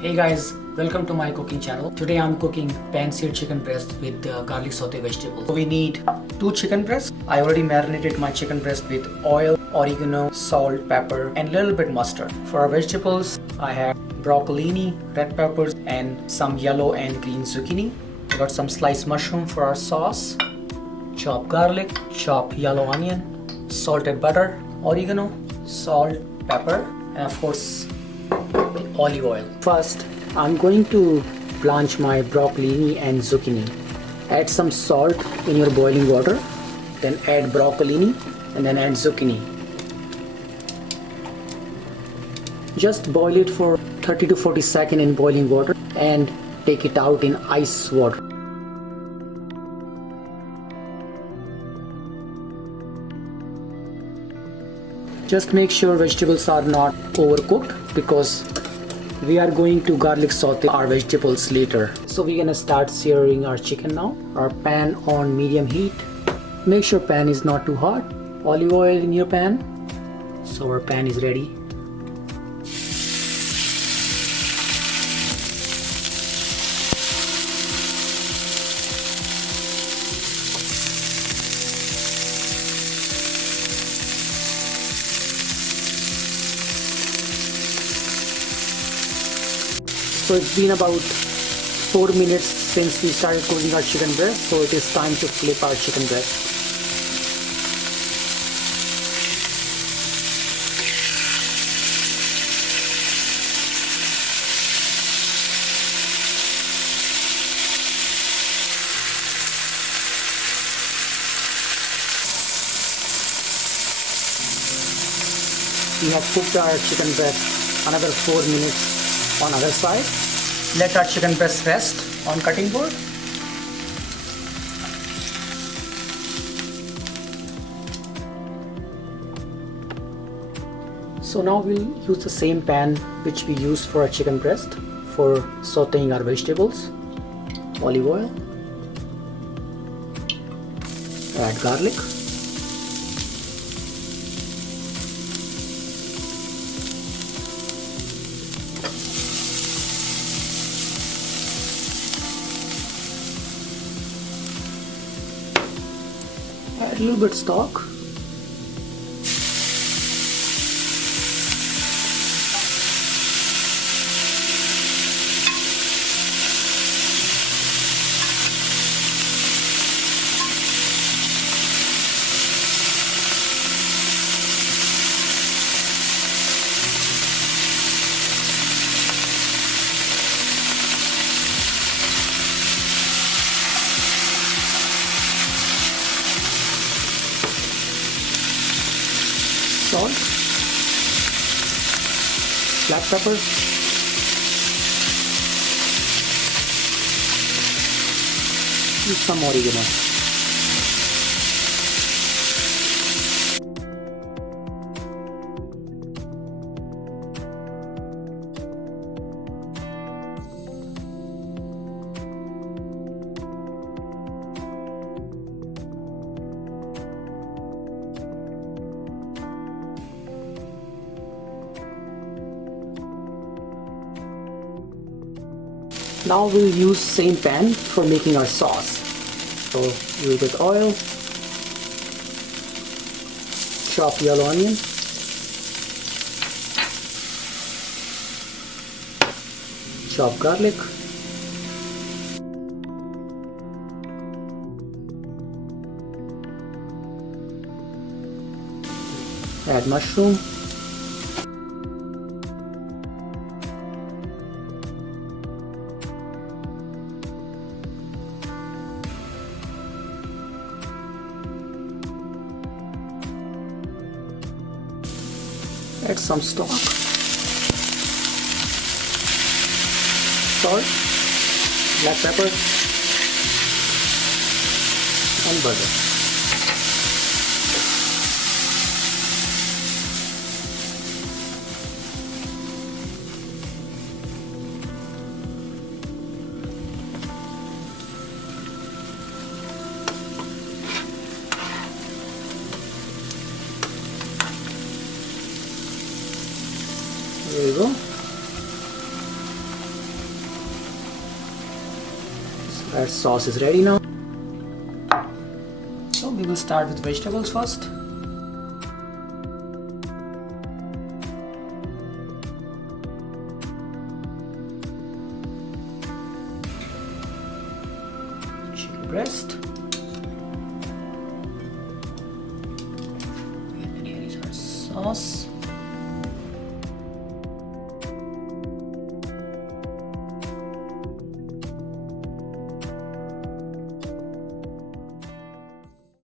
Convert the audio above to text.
Hey guys, welcome to my cooking channel. Today I'm cooking pan-seared chicken breast with garlic saute vegetables. So we need 2 chicken breasts. I already marinated my chicken breast with oil, oregano, salt, pepper and a little bit mustard. For our vegetables, I have broccolini, red peppers and some yellow and green zucchini. I got some sliced mushroom for our sauce, chopped garlic, chopped yellow onion, salted butter, oregano, salt, pepper and of course olive oil. First, I'm going to blanch my broccolini and zucchini. Add some salt in your boiling water, then add broccolini and then add zucchini. Just boil it for 30 to 40 seconds in boiling water and take it out in ice water. Just make sure vegetables are not overcooked because we are going to garlic saute our vegetables later. So we're gonna start searing our chicken now. Our pan on medium heat. Make sure pan is not too hot. Olive oil in your pan. So our pan is ready. So it's been about 4 minutes since we started cooking our chicken breast, so it is time to flip our chicken breast. We have cooked our chicken breast another 4 minutes on other side. Let our chicken breast rest on cutting board. So now we'll use the same pan which we used for our chicken breast for sauteing our vegetables. Olive oil. Add garlic. Add a little bit stock. Salt, black pepper, and some oregano. Now we'll use same pan for making our sauce. So a little bit oil, chop yellow onion, chop garlic, add mushroom, add some stock, salt, black pepper and butter. There you go. Our sauce is ready now. So we will start with vegetables first. Chicken breast. And here is our sauce.